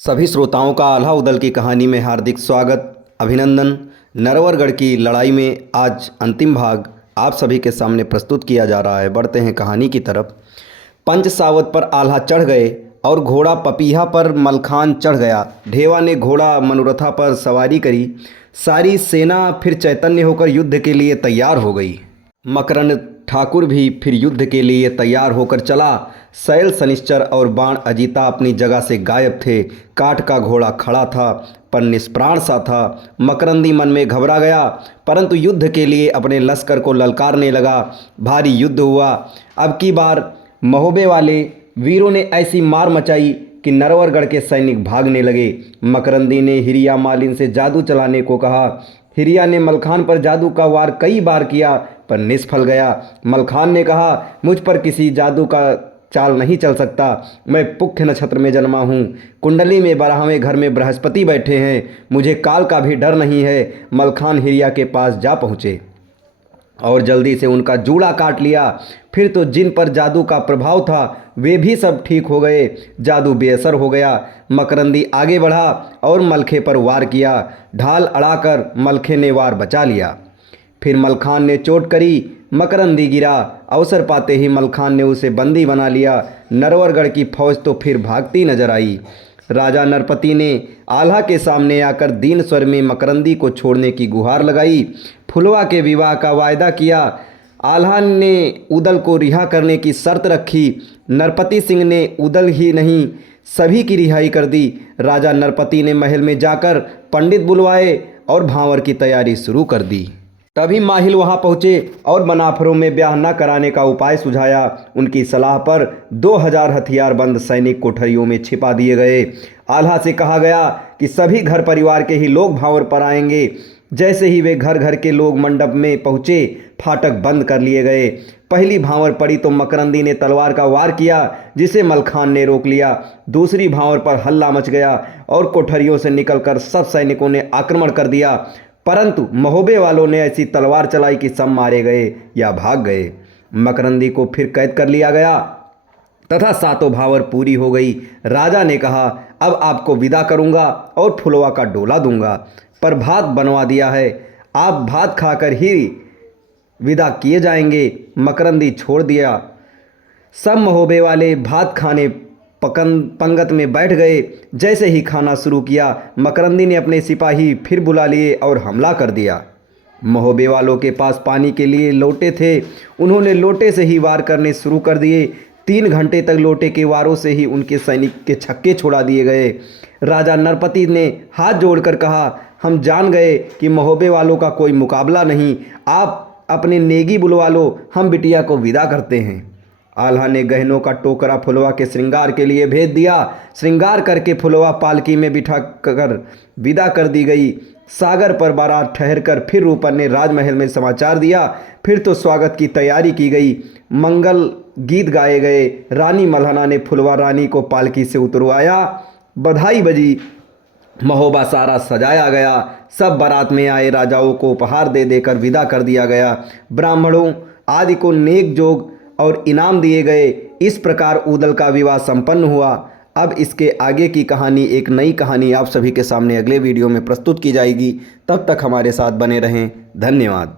सभी श्रोताओं का आल्हा उदल की कहानी में हार्दिक स्वागत, अभिनंदन। नरवरगढ़ की लड़ाई में आज अंतिम भाग आप सभी के सामने प्रस्तुत किया जा रहा है। बढ़ते हैं कहानी की तरफ। पंचसावत पर आल्हा चढ़ गए और घोड़ा पपीहा पर मलखान चढ़ गया। ढेवा ने घोड़ा मनोरथा पर सवारी करी। सारी सेना फिर चैतन्य होकर युद्ध के लिए तैयार हो गई। मकरंद ठाकुर भी फिर युद्ध के लिए तैयार होकर चला। सैल शनिश्चर और बाण अजीता अपनी जगह से गायब थे। काठ का घोड़ा खड़ा था पर निष्प्राण सा था। मकरंदी मन में घबरा गया, परंतु युद्ध के लिए अपने लश्कर को ललकारने लगा। भारी युद्ध हुआ। अब की बार महोबे वाले वीरों ने ऐसी मार मचाई कि नरवरगढ़ के सैनिक भागने लगे। मकरंदी ने हिरिया मालिन से जादू चलाने को कहा। हिरिया ने मलखान पर जादू का वार कई बार किया पर निष्फल गया। मलखान ने कहा, मुझ पर किसी जादू का चाल नहीं चल सकता। मैं पुख्य नक्षत्र में जन्मा हूँ। कुंडली में 12वें घर में बृहस्पति बैठे हैं। मुझे काल का भी डर नहीं है। मलखान हिरिया के पास जा पहुँचे और जल्दी से उनका जूड़ा काट लिया। फिर तो जिन पर जादू का प्रभाव था वे भी सब ठीक हो गए। जादू बेअसर हो गया। मकरंदी आगे बढ़ा और मलखे पर वार किया। ढाल अड़ाकर मलखे ने वार बचा लिया। फिर मलखान ने चोट करी। मकरंदी गिरा। अवसर पाते ही मलखान ने उसे बंदी बना लिया। नरवरगढ़ की फौज तो फिर भागती नजर आई। राजा नरपति ने आल्हा के सामने आकर दीन स्वर में मकरंदी को छोड़ने की गुहार लगाई। फुलवा के विवाह का वायदा किया। आल्हा ने उदल को रिहा करने की शर्त रखी। नरपति सिंह ने उदल ही नहीं सभी की रिहाई कर दी। राजा नरपति ने महल में जाकर पंडित बुलवाए और भांवर की तैयारी शुरू कर दी। तभी माहिल वहां पहुंचे और बनाफरों में ब्याह न कराने का उपाय सुझाया। उनकी सलाह पर 2000 हथियारबंद सैनिक कोठरियों में छिपा दिए गए। आल्हा से कहा गया कि सभी घर परिवार के ही लोग भांवर पर आएंगे। जैसे ही वे घर घर के लोग मंडप में पहुंचे, फाटक बंद कर लिए गए। पहली भांवर पड़ी तो मकरंदी ने तलवार का वार किया, जिसे मलखान ने रोक लिया। दूसरी भांवर पर हल्ला मच गया और कोठरियों से निकलकर सब सैनिकों ने आक्रमण कर दिया, परंतु महोबे वालों ने ऐसी तलवार चलाई कि सब मारे गए या भाग गए। मकरंदी को फिर कैद कर लिया गया तथा सातों भांवर पूरी हो गई। राजा ने कहा, अब आपको विदा करूंगा और फुलवा का डोला दूंगा, पर भात बनवा दिया है, आप भात खाकर ही विदा किए जाएंगे। मकरंदी छोड़ दिया। सब महोबे वाले भात खाने पंगत में बैठ गए। जैसे ही खाना शुरू किया, मकरंदी ने अपने सिपाही फिर बुला लिए और हमला कर दिया। महोबे वालों के पास पानी के लिए लोटे थे। उन्होंने लोटे से ही वार करने शुरू कर दिए। 3 घंटे तक लोटे के वारों से ही उनके सैनिक के छक्के छोड़ा दिए गए। राजा नरपति ने हाथ जोड़कर कहा, हम जान गए कि महोबे वालों का कोई मुकाबला नहीं। आप अपने नेगी बुलवा लो, हम बिटिया को विदा करते हैं। आल्हा ने गहनों का टोकरा फुलवा के श्रृंगार के लिए भेज दिया। श्रृंगार करके फुलवा पालकी में बिठा कर विदा कर दी गई। सागर पर बारात ठहरकर फिर रूपन ने राजमहल में समाचार दिया। फिर तो स्वागत की तैयारी की गई। मंगल गीत गाए गए। रानी मल्हना ने फुलवा रानी को पालकी से उतरवाया। बधाई बजी। महोबा सारा सजाया गया। सब बारात में आए राजाओं को उपहार दे देकर विदा कर दिया गया। ब्राह्मणों आदि को नेक जोग और इनाम दिए गए। इस प्रकार उदल का विवाह संपन्न हुआ। अब इसके आगे की कहानी, एक नई कहानी आप सभी के सामने अगले वीडियो में प्रस्तुत की जाएगी। तब तक हमारे साथ बने रहें। धन्यवाद।